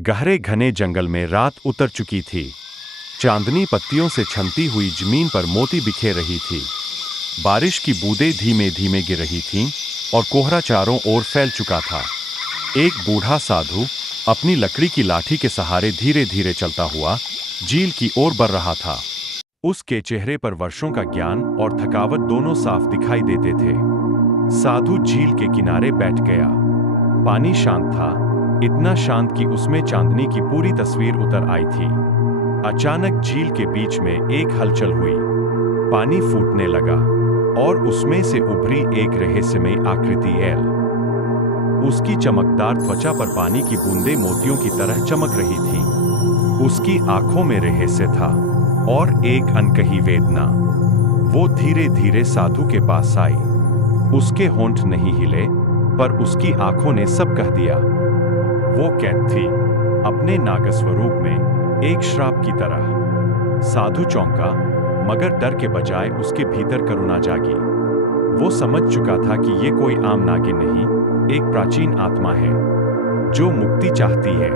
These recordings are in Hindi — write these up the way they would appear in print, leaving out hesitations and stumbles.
गहरे घने जंगल में रात उतर चुकी थी। चांदनी पत्तियों से छनती हुई जमीन पर मोती बिखेर रही थी। बारिश की बूंदें धीमे धीमे गिर रही थीं और कोहरा चारों ओर फैल चुका था। एक बूढ़ा साधु अपनी लकड़ी की लाठी के सहारे धीरे धीरे चलता हुआ झील की ओर बढ़ रहा था। उसके चेहरे पर वर्षों का ज्ञान और थकावट दोनों साफ दिखाई देते थे। साधु झील के किनारे बैठ गया। पानी शांत था, इतना शांत कि उसमें चांदनी की पूरी तस्वीर उतर आई थी। अचानक झील के बीच में एक हलचल हुई। पानी फूटने लगा और उसमें से उभरी एक रहस्यमयी आकृति एल। उसकी चमकदार त्वचा पर पानी की बूंदें मोतियों की तरह चमक रही थीं। उसकी आंखों में रहस्य था और एक अनकही वेदना। वो धीरे धीरे साधु के पास आई। उसके होंठ नहीं हिले, पर उसकी आंखों ने सब कह दिया। वो कैद थी, अपने नागस्वरूप में, एक श्राप की तरह। साधु चौंका, मगर डर के बजाय उसके भीतर करुणा जागी। वो समझ चुका था कि ये कोई आम नागिन नहीं, एक प्राचीन आत्मा है जो मुक्ति चाहती है।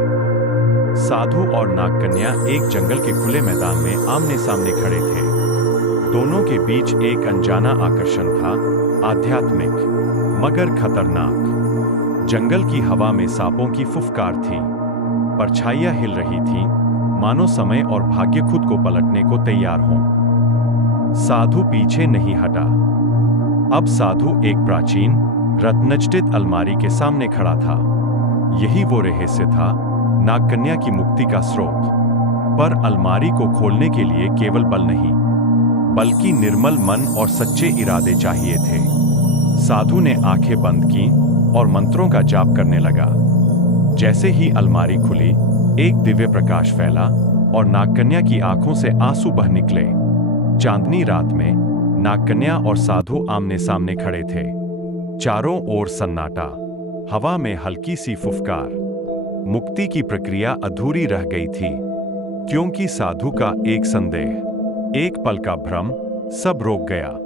साधु और नागकन्या एक जंगल के खुले मैदान में आमने सामने खड़े थे। दोनों के बीच एक अनजाना आकर्षण था, आध्यात्मिक मगर खतरनाक। जंगल की हवा में सांपों की फुफकार थी, परछाइयां हिल रही थीं, मानो समय और भाग्य खुद को पलटने को तैयार हों। साधु पीछे नहीं हटा। अब साधु एक प्राचीन रत्नजटित अलमारी के सामने खड़ा था। यही वो रहस्य था, नागकन्या की मुक्ति का स्रोत। पर अलमारी को खोलने के लिए केवल बल नहीं, बल्कि निर्मल मन और सच्चे इरादे चाहिए थे। साधु ने आंखें बंद की और मंत्रों का जाप करने लगा। जैसे ही अलमारी खुली, एक दिव्य प्रकाश फैला और नागकन्या की आंखों से आंसू बह निकले। चांदनी रात में नागकन्या और साधु आमने सामने खड़े थे। चारों ओर सन्नाटा, हवा में हल्की सी फुफकार। मुक्ति की प्रक्रिया अधूरी रह गई थी, क्योंकि साधु का एक संदेह, एक पल का भ्रम सब रोक गया।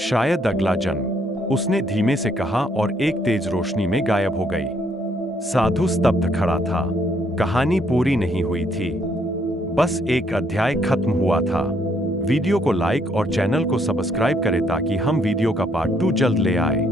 शायद अगला जन्म, उसने धीमे से कहा और एक तेज रोशनी में गायब हो गई। साधु स्तब्ध खड़ा था। कहानी पूरी नहीं हुई थी, बस एक अध्याय खत्म हुआ था। वीडियो को लाइक और चैनल को सब्सक्राइब करें ताकि हम वीडियो का पार्ट 2 जल्द ले आए।